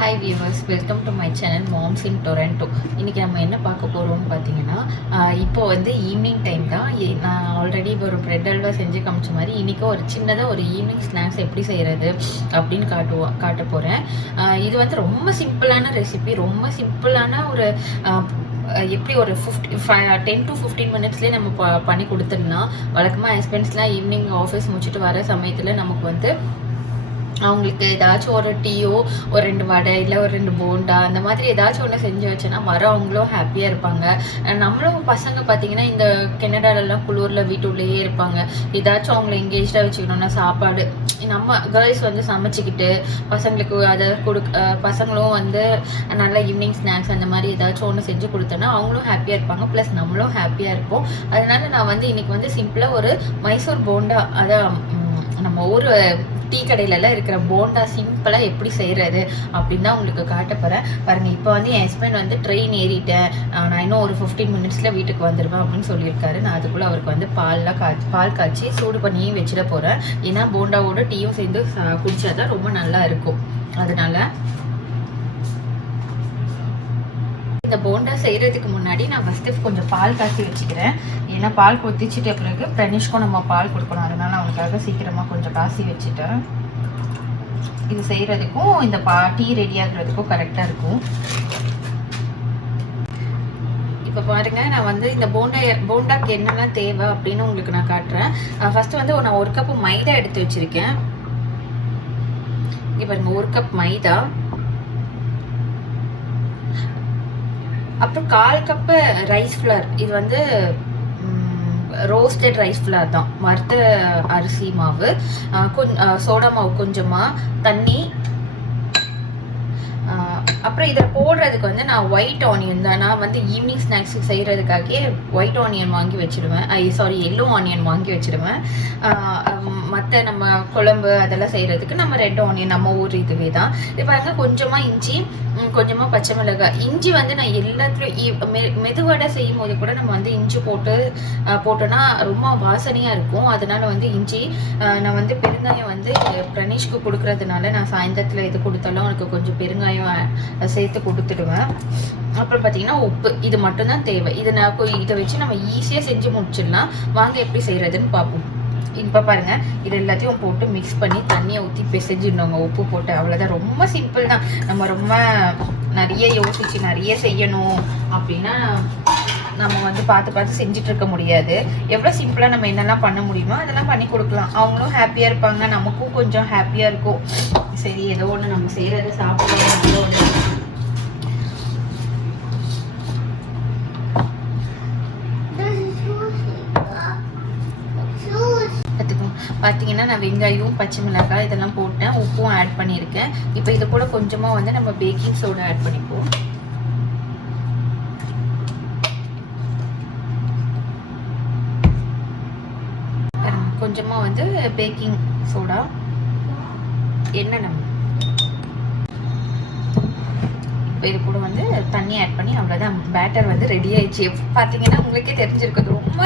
Hi viewers, welcome to my channel moms in Toronto. இன்றைக்கி நம்ம என்ன பார்க்க போகிறோம்னு பார்த்தீங்கன்னா, இப்போ வந்து ஈவினிங் டைம் தான். நான் ஆல்ரெடி இப்போ ஒரு ப்ரெட் அல்வா செஞ்சு காமிச்ச மாதிரி இன்றைக்கி ஒரு சின்னதாக ஒரு ஈவினிங் ஸ்நாக்ஸ் எப்படி செய்கிறது அப்படின்னு காட்ட போகிறேன். இது வந்து ரொம்ப சிம்பிளான ரெசிபி, ரொம்ப சிம்பிளான ஒரு எப்படி ஒரு 10 to 15 மினிட்ஸ்லேயே நம்ம பண்ணி கொடுத்துடலாம். வழக்கமாக ஹஸ்பண்ட்ஸ்லாம் ஈவினிங் ஆஃபீஸ் முடிச்சுட்டு வர சமயத்தில் நமக்கு வந்து அவங்களுக்கு ஏதாச்சும் ஒரு டீயோ, ஒரு 2 வடை, இல்லை ஒரு 2 போண்டா, அந்த மாதிரி ஏதாச்சும் ஒன்று செஞ்சு வச்சோன்னா வரவங்களும் ஹாப்பியாக இருப்பாங்க. நம்மளும் பசங்க பார்த்தீங்கன்னா இந்த கெனடாலெலாம் குளிரில் வீட்டுள்ளேயே இருப்பாங்க. ஏதாச்சும் அவங்கள எங்கேஜாக வச்சுக்கணுன்னா சாப்பாடு நம்ம கேர்ள்ஸ் வந்து சமைச்சிக்கிட்டு பசங்களுக்கு அதை பசங்களும் வந்து நல்லா ஈவினிங் ஸ்நாக்ஸ் அந்த மாதிரி ஏதாச்சும் ஒன்று செஞ்சு கொடுத்தோன்னா அவங்களும் ஹாப்பியாக இருப்பாங்க, ப்ளஸ் நம்மளும் ஹாப்பியாக இருப்போம். அதனால நான் வந்து இன்றைக்கி வந்து சிம்பிளாக ஒரு மைசூர் போண்டா, அதான் நம்ம ஊர் டீ கடையிலலாம் இருக்கிற போண்டா சிம்பிளாக எப்படி செய்கிறது அப்படின்னு தான் உங்களுக்கு காட்ட போகிறேன். பாருங்கள், இப்போ வந்து என் ஹஸ்பண்ட் வந்து ட்ரெயின் ஏறிட்டேன், நான் இன்னும் ஒரு 15 மினிட்ஸில் வீட்டுக்கு வந்துடுவேன் அப்படின்னு சொல்லியிருக்காரு. நான் அதுக்குள்ளே அவருக்கு வந்து பால் காய்ச்சி சூடு பண்ணியும் வச்சிட போகிறேன். ஏன்னா போண்டாவோட டீயும் சேர்ந்து குடித்தா தான் ரொம்ப நல்லா இருக்கும். அதனால இந்த போண்டா செய்கிறதுக்கு முன்னாடி நான் ஃபஸ்ட்டு கொஞ்சம் பால் காய்ச்சி வச்சுக்கிறேன். ஏன்னா பால் கொதிச்சுட்ட பிறகு பிரனிஷ்க்கும் நம்ம பால் கொடுக்கணும். அதனால அவனுக்காக சீக்கிரமாக கொஞ்சம் காய்ச்சி வச்சுட்டேன். இது செய்கிறதுக்கும் இந்த டீ ரெடி ஆகுறதுக்கும் கரெக்டாக இருக்கும். இப்போ பாருங்கள், நான் வந்து இந்த போண்டாக்கு என்னெல்லாம் தேவை அப்படின்னு உங்களுக்கு நான் காட்டுறேன். ஃபஸ்ட்டு வந்து நான் 1 கப்பு மைதா எடுத்து வச்சுருக்கேன். இங்கே பாருங்கள், 1 கப் மைதா, அப்புறம் 1/4 கப்பு ரைஸ் ஃப்ளவர். இது வந்து ரோஸ்டட் ரைஸ் ஃப்ளவர் தான், வறுத்த அரிசி மாவு, சோடா மாவு கொஞ்சமாக, தண்ணி. அப்புறம் இதில் போடுறதுக்கு வந்து நான் ஒயிட் ஆனியன் தான். நான் வந்து ஈவினிங் ஸ்நாக்ஸ் செய்கிறதுக்காகவே ஒயிட் ஆனியன் வாங்கி வச்சுடுவேன், எல்லோ ஆனியன் வாங்கி வச்சுடுவேன். மற்ற நம்ம குழம்பு அதெல்லாம் செய்கிறதுக்கு நம்ம ரெட் ஆனியன் நம்ம ஊர் இதுவே தான். இது பாருங்க, கொஞ்சமாக இஞ்சி, கொஞ்சமாக பச்சை மிளகாய். இஞ்சி வந்து நான் எல்லாத்துலேயும் மெதுவடை செய்யும் போது கூட நம்ம வந்து இஞ்சி போட்டோன்னா ரொம்ப வாசனையாக இருக்கும். அதனால வந்து இஞ்சி, நான் வந்து பெருங்காயம் வந்து பிரணீஷ்க்கு கொடுக்குறதுனால நான் சாயந்தரத்தில் எது கொடுத்தாலும் அவனுக்கு கொஞ்சம் பெருங்காயம் சேர்த்து கொடுத்துடுவேன். அப்புறம் பார்த்தீங்கன்னா உப்பு, இது மட்டும்தான் தேவை. இதை வச்சு நம்ம ஈஸியாக செஞ்சு முடிச்சிடலாம். வாங்க எப்படி செய்கிறதுன்னு பார்ப்போம். இப்போ பாருங்கள், இது எல்லாத்தையும் போட்டு மிக்ஸ் பண்ணி தண்ணியை ஊற்றி பிசைஞ்சிடணுங்க, உப்பு போட்டு. அவ்வளோதான், ரொம்ப சிம்பிள் தான். நம்ம ரொம்ப நிறைய யோசிச்சு நிறைய செய்யணும் அப்படின்னா நம்ம வந்து பார்த்து செஞ்சுட்டு இருக்க முடியாது. எவ்வளோ சிம்பிளாக நம்ம என்னெல்லாம் பண்ண முடியுமோ அதெல்லாம் பண்ணி கொடுக்கலாம். அவங்களும் ஹாப்பியாக இருப்பாங்க, நமக்கும் கொஞ்சம் ஹாப்பியாக இருக்கும். சரி, ஏதோ ஒன்று நம்ம செய்கிறத சாப்பிடலாம், ஏதோ ஒன்று. பார்த்தீங்கன்னா நான் வெங்காயம், பச்சை மிளகாய் இதெல்லாம் போட்டேன், உப்பும் ஆட் பண்ணியிருக்கேன். இப்போ இது கூட கொஞ்சமாக வந்து நம்ம பேக்கிங் சோடா ஆட் பண்ணிப்போம். கொஞ்சமாக வந்து பேக்கிங் சோடா, எண்ணெய் நம்ம இப்போ இது கூட வந்து தண்ணி ஆட் பண்ணி அவ்வளோதான், பேட்டர் வந்து ரெடி ஆயிடுச்சு. பார்த்தீங்கன்னா உங்களுக்கே தெரிஞ்சிருக்குது, ரொம்ப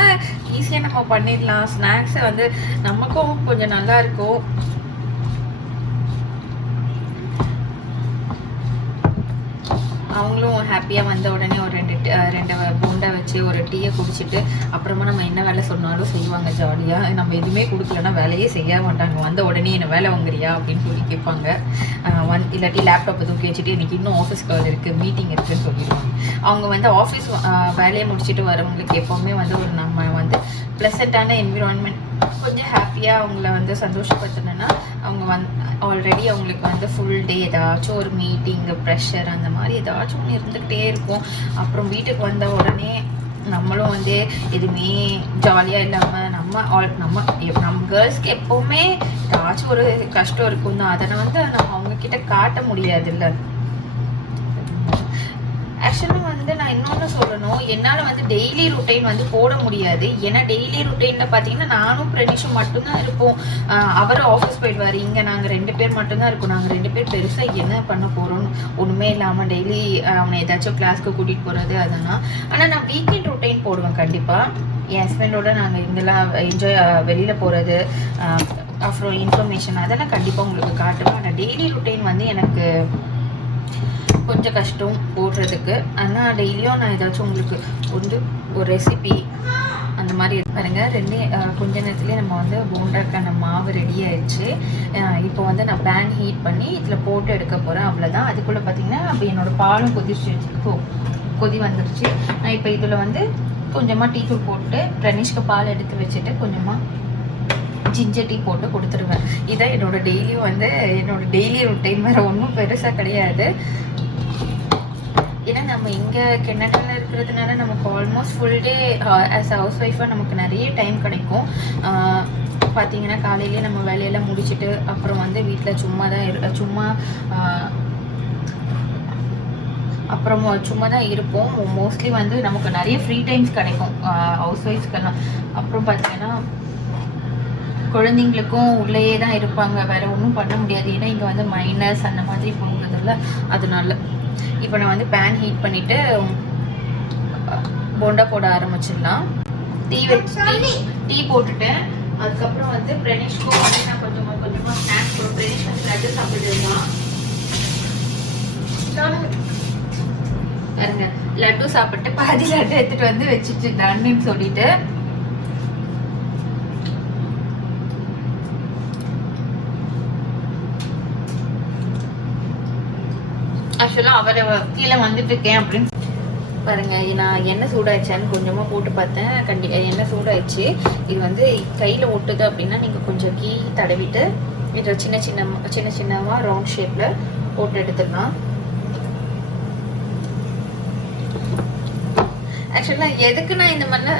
ஈஸியாக நம்ம பண்ணிடலாம். ஸ்நாக்ஸை வந்து நமக்கும் கொஞ்சம் நல்லா இருக்கும். அவங்களும் ஹாப்பியாக வந்த உடனே ஒரு ரெண்டு போண்டா வச்சு ஒரு டீயை குடிச்சிட்டு அப்புறமா நம்ம என்ன வேலை சொன்னாலும் செய்வாங்க ஜாலியாக. நம்ம எதுவுமே கொடுக்கலன்னா வேலையே செய்ய மாட்டாங்க. வந்த உடனே என்ன வேலை வாங்குறியா அப்படின்னு சொல்லி கேட்பாங்க. இல்லாட்டி லேப்டாப்பை தூக்கி வச்சுட்டு எனக்கு இன்னும் ஆஃபீஸ் கால் இருக்குது, மீட்டிங் இருக்குதுன்னு சொல்லிடுவாங்க. அவங்க வந்து ஆஃபீஸ் வேலையை முடிச்சுட்டு வரவங்களுக்கு எப்போவுமே வந்து ஒரு நம்ம வந்து ப்ளசண்ட்டான என்விரான்மெண்ட், கொஞ்சம் ஹாப்பியாக அவங்கள வந்து சந்தோஷப்படுத்தணுன்னா அவங்க ஆல்ரெடி அவங்களுக்கு வந்து ஃபுல் டே ஏதாச்சும் ஒரு மீட்டிங்கு, ப்ரெஷர் அந்த மாதிரி ஏதாச்சும் ஒன்று இருந்துக்கிட்டே இருக்கும். அப்புறம் வீட்டுக்கு வந்த உடனே நம்மளும் வந்து எதுவுமே ஜாலியாக இல்லாமல் நம்ம கேர்ள்ஸ்க்கு எப்போவுமே ஏதாச்சும் ஒரு கஷ்டம் இருக்கும் தான். அதை வந்து நம்ம அவங்கக்கிட்ட காட்ட முடியாதுல்ல. ஆக்சுவலாக வந்து நான் இன்னொன்று சொல்லணும், என்னால் வந்து டெய்லி ருட்டைன் வந்து போட முடியாது. ஏன்னா டெய்லி ருட்டைனில் பார்த்தீங்கன்னா நானும் பிரனிஷும் மட்டும்தான் இருப்போம். அவர் ஆஃபீஸ் போயிடுவார், இங்கே நாங்கள் 2 பேர் மட்டும்தான் இருக்கோம். நாங்கள் 2 பேர் பெருசாக என்ன பண்ண போகிறோன்னு ஒன்றுமே இல்லாமல் டெய்லி அவனை ஏதாச்சும் கிளாஸ்க்கு கூட்டிகிட்டு போகிறது அதெல்லாம். ஆனால் நான் வீக்கெண்ட் ருட்டைன் போடுவேன் கண்டிப்பாக. என் ஹஸ்பண்டோட நாங்கள் இங்கெல்லாம் வெளியில் போகிறது, அப்புறம் இன்ஃபர்மேஷன் அதெல்லாம் கண்டிப்பாக உங்களுக்கு காட்டுவேன். ஆனால் டெய்லி ருட்டைன் வந்து எனக்கு கொஞ்சம் கஷ்டம் போடுறதுக்கு. ஆனால் டெய்லியும் நான் ஏதாச்சும் உங்களுக்கு வந்து ஒரு ரெசிபி அந்த மாதிரி பாருங்க. கொஞ்ச நேரத்துலேயே நம்ம வந்து போண்டாக்கான மாவு ரெடி ஆயிடுச்சு. இப்போ வந்து நான் பேன் ஹீட் பண்ணி இதில் போட்டு எடுக்க போகிறேன். அவ்வளோதான். அதுக்குள்ளே பார்த்தீங்கன்னா அப்போ என்னோடய பாலும் கொதி வந்துடுச்சு. நான் இப்போ இதில் வந்து கொஞ்சமாக டீ தூள் போட்டு பிரனிஷ்க்கு பால் எடுத்து வச்சுட்டு கொஞ்சமாக ஜிஞ்சர் டீ போட்டு கொடுத்துருவேன். இதான் என்னோட டெய்லியும் வந்து என்னோட டெய்லி ரொட்டீன். வேறு ஒன்றும் பெருசாக கிடையாது. ஏன்னா நம்ம இங்கே கெனடாவில் இருக்கிறதுனால நமக்கு almost full day as house ஒய்ஃபாக நமக்கு நிறைய டைம் கிடைக்கும். பார்த்தீங்கன்னா காலையிலேயே நம்ம வேலையெல்லாம் முடிச்சுட்டு அப்புறம் வந்து வீட்டில் சும்மா தான் இருப்போம். மோஸ்ட்லி வந்து நமக்கு நிறைய ஃப்ரீ டைம்ஸ் கிடைக்கும் ஹவுஸ் ஒய்ஃப்ஸ்க்கெல்லாம். அப்புறம் பார்த்தீங்கன்னா குழந்தைங்களுக்கும் உள்ளேயே தான் இருப்பாங்க, வேறு ஒன்றும் பண்ண முடியாது. ஏன்னா இங்கே வந்து மைனஸ் அந்த மாதிரி போகிறதில்ல. அதனால இப்போ நான் வந்து பேன் ஹீட் பண்ணிவிட்டு போண்டா போட ஆரம்பிச்சிடலாம். டீ போட்டுட்டேன். அதுக்கப்புறம் வந்து பிரனிஷ்க்கும் வந்து நான் கொஞ்சமாக ஸ்நாக்ஸ் போடுவேன். பிரனிஷ் வந்து லட்டு சாப்பிட்டுருந்தான். பாருங்க, லட்டு சாப்பிட்டு பாதி லட்டு எடுத்துட்டு வந்து வச்சுட்டுன்னு சொல்லிட்டு ஆக்சுவலாக அவரை கீழே வந்துட்டு இருக்கேன் அப்படின்னு பாருங்க. நான் எண்ணெய் சூடாயிடுச்சான்னு கொஞ்சமாக போட்டு பார்த்தேன். எண்ணெய் சூடாயிடுச்சு. இது வந்து கையில் ஒட்டுது அப்படின்னா நீங்கள் கொஞ்சம் கீ தடவிட்டு இதை சின்ன சின்னமாக ரவுண்ட் ஷேப்பில் போட்டு எடுத்துடலாம். ஆக்சுவலாக எதுக்கு நான் இந்த மாதிரி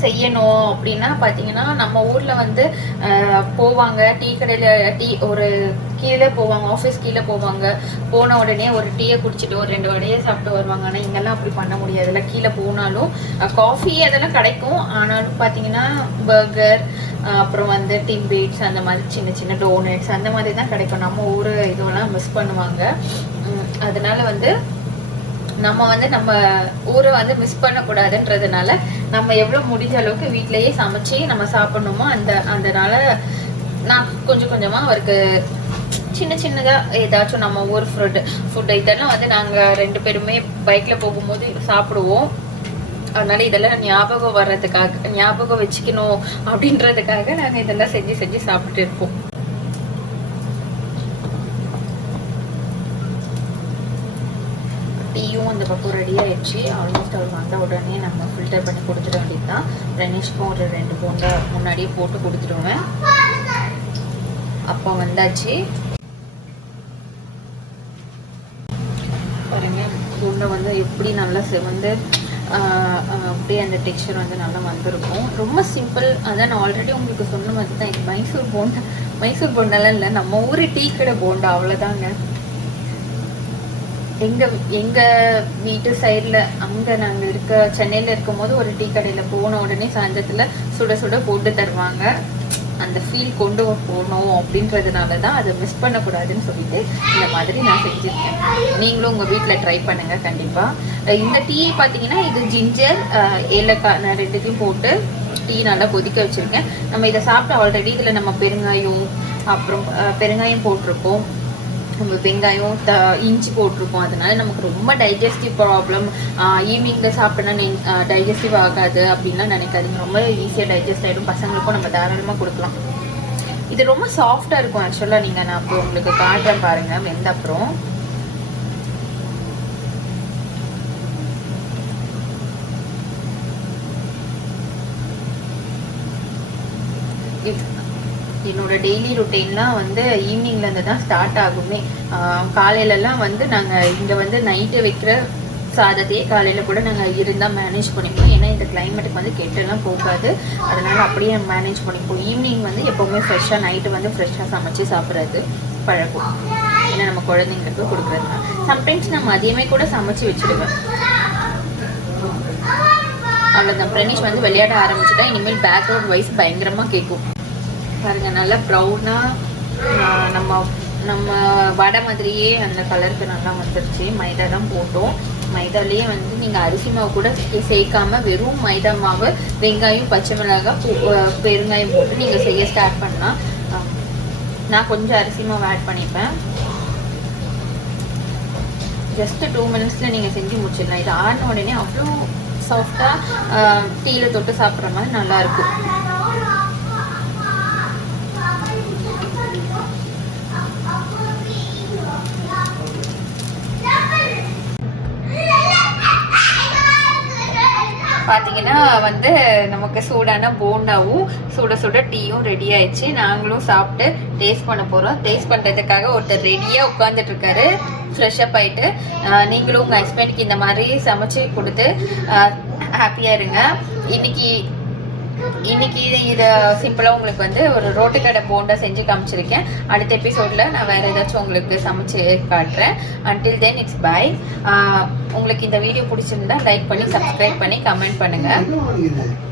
செய்யணும் அப்படின்னா பார்த்தீங்கன்னா, நம்ம ஊரில் வந்து போவாங்க டீ கடையில் ஒரு கீழே போவாங்க, ஆஃபீஸ் கீழே போவாங்க. போன உடனே ஒரு டீயை குடிச்சிட்டு ஒரு 2 வடையை சாப்பிட்டு வருவாங்க. ஆனால் இங்கெல்லாம் அப்படி பண்ண முடியாதுல்ல. கீழே போனாலும் காஃபி அதெல்லாம் கிடைக்கும். ஆனாலும் பார்த்தீங்கன்னா பர்கர், அப்புறம் வந்து டிம்பேட்ஸ், அந்த மாதிரி சின்ன டோனட்ஸ் அந்த மாதிரி தான் கிடைக்கும். நம்ம ஊர் இதெல்லாம் மிஸ் பண்ணுவாங்க. அதனால வந்து நம்ம ஊரை வந்து மிஸ் பண்ணக்கூடாதுன்றதுனால நம்ம எவ்வளோ முடிஞ்ச அளவுக்கு வீட்டிலேயே சமைச்சு நம்ம சாப்பிடணுமோ அதனால நான் கொஞ்சமாக அவருக்கு சின்னதாக ஏதாச்சும் நம்ம ஊர் ஃபுட் இதெல்லாம் வந்து நாங்கள் 2 பேருமே பைக்கில் போகும்போது சாப்பிடுவோம். அதனால இதெல்லாம் ஞாபகம் வச்சுக்கணும் அப்படின்றதுக்காக நாங்கள் இதெல்லாம் செஞ்சு சாப்பிட்டு இருப்போம். டீயும் அந்த பக்கம் ரெடி ஆயிடுச்சு. ஆல்மோஸ்ட் அவர் வந்த உடனே நம்ம ஃபில்டர் பண்ணி கொடுத்துட வேண்டியது தான். பிரனிஷ்க்கும் ஒரு 2 போண்டா முன்னாடியே போட்டு கொடுத்துடுவேன். அப்போ வந்தாச்சு பாருங்க. போண்டா வந்து எப்படி நல்லா செவந்து அப்படியே அந்த டெக்ஸ்சர் வந்து நல்லா வந்திருக்கும். ரொம்ப சிம்பிள். அதான் நான் ஆல்ரெடி உங்களுக்கு சொன்ன மாதிரி தான். இது மைசூர் போண்டாலாம் இல்லை, நம்ம ஊர் டீ கடை போண்டா, அவ்வளோதாங்க. எங்கள் வீட்டு சைடில் அங்கே நாங்கள் சென்னையில் இருக்கும் போது ஒரு டீ கடையில் போன உடனே சாயந்தரத்தில் சுட போட்டு தருவாங்க. அந்த ஃபீல் கொண்டு போகணும் அப்படின்றதுனால தான் அதை மிஸ் பண்ணக்கூடாதுன்னு சொல்லிட்டு இந்த மாதிரி நான் செஞ்சுருக்கேன். நீங்களும் உங்கள் வீட்டில் ட்ரை பண்ணுங்கள் கண்டிப்பாக. இந்த டீயை பார்த்தீங்கன்னா இது ஜிஞ்சர், ஏலக்காய் நான் 2த்தையும் போட்டு டீ நல்லா கொதிக்க வச்சுருக்கேன். நம்ம இதை சாப்பிட்டு ஆல்ரெடி இதில் நம்ம பெருங்காயம் போட்டிருக்கோம், நம்ம வெங்காயம் இஞ்சி போட்டிருக்கோம். அதனால நமக்கு ரொம்ப டைஜஸ்டிவ் ப்ராப்ளம், ஈவினிங்கில் சாப்பிட்டோன்னா டைஜஸ்டிவ் ஆகாது அப்படின்லாம் நினைக்காதீங்க. ரொம்ப ஈஸியாக டைஜஸ்ட் ஆகிடும். பசங்களுக்கும் நம்ம தாராளமாக கொடுக்கலாம். இது ரொம்ப சாஃப்டாக இருக்கும். ஆக்சுவலாக நான் அப்போ உங்களுக்கு காட்டுறேன் பாருங்கள். வெந்த அப்புறம் என்னோட டெய்லி ரொட்டீன்லாம் வந்து ஈவினிங்லேருந்து தான் ஸ்டார்ட் ஆகுமே. காலையிலலாம் வந்து நாங்கள் இங்கே வந்து நைட்டு வைக்கிற சாதத்தையே காலையில் கூட நாங்கள் இருந்தால் மேனேஜ் பண்ணிப்போம். ஏன்னா இந்த கிளைமேட்டுக்கு வந்து கெட்டெல்லாம் போகாது. அதனால் அப்படியே மேனேஜ் பண்ணிப்போம். ஈவினிங் வந்து எப்போவுமே ஃப்ரெஷ்ஷாக, நைட்டு வந்து ஃப்ரெஷ்ஷாக சமைச்சு சாப்பிட்றது பழக்கம். ஏன்னா நம்ம குழந்தைங்களுக்கு கொடுக்குறது. சம்டைம்ஸ் நான் மதியமே கூட சமைச்சு வச்சுடுவேன். அவ்வளோதான். பிரனிஷ் வந்து விளையாட ஆரம்பிச்சுட்டா இனிமேல் பேக்ரவுண்ட் வைஸ் பயங்கரமாக கேட்கும். பாருங்க, நல்லா ப்ரௌனாக நம்ம வடை மாதிரியே அந்த கலருக்கு நல்லா வந்துருச்சு. மைதா தான் போட்டோம். மைதாலேயே வந்து நீங்கள் அரிசி மாவு கூட சேர்க்காம வெறும் மைதா மாவு, வெங்காயம், பச்சை மிளகாய், பெருங்காயம் போட்டு நீங்கள் செய்ய ஸ்டார்ட் பண்ணலாம். நான் கொஞ்சம் அரிசி மாவு ஆட் பண்ணிப்பேன். ஜஸ்ட் 2 மினிட்ஸில் நீங்கள் செஞ்சு முடிச்சிடலாம். இது ஆறின உடனே அவ்வளோ சாஃப்டாக டீயில் தொட்டு சாப்பிட்ற மாதிரி நல்லாயிருக்கும். பார்த்தீங்கன்னா வந்து நமக்கு சூடான போண்டாவும் சுட சுட டீயும் ரெடி ஆயிடுச்சு. நாங்களும் சாப்பிட்டு டேஸ்ட் பண்ண போகிறோம். டேஸ்ட் பண்ணுறதுக்காக ஒருத்தர் ரெடியாக உட்காந்துட்டு இருக்காரு ஃப்ரெஷ்அப் ஆகிட்டு. நீங்களும் உங்கள் ஹஸ்பண்டுக்கு இந்த மாதிரி சமைச்சு கொடுத்து ஹாப்பியாக இருங்க. இன்னைக்கு இதை சிம்பிளாக உங்களுக்கு வந்து ஒரு ரோட்டுக்கடை போண்டா செஞ்சு காமிச்சிருக்கேன். அடுத்த எபிசோடில் நான் வேறு ஏதாச்சும் உங்களுக்கு சமைச்சு காட்டுறேன். Until then it's by. உங்களுக்கு இந்த வீடியோ பிடிச்சிருந்தா லைக் பண்ணி சப்ஸ்கிரைப் பண்ணி கமெண்ட் பண்ணுங்கள்.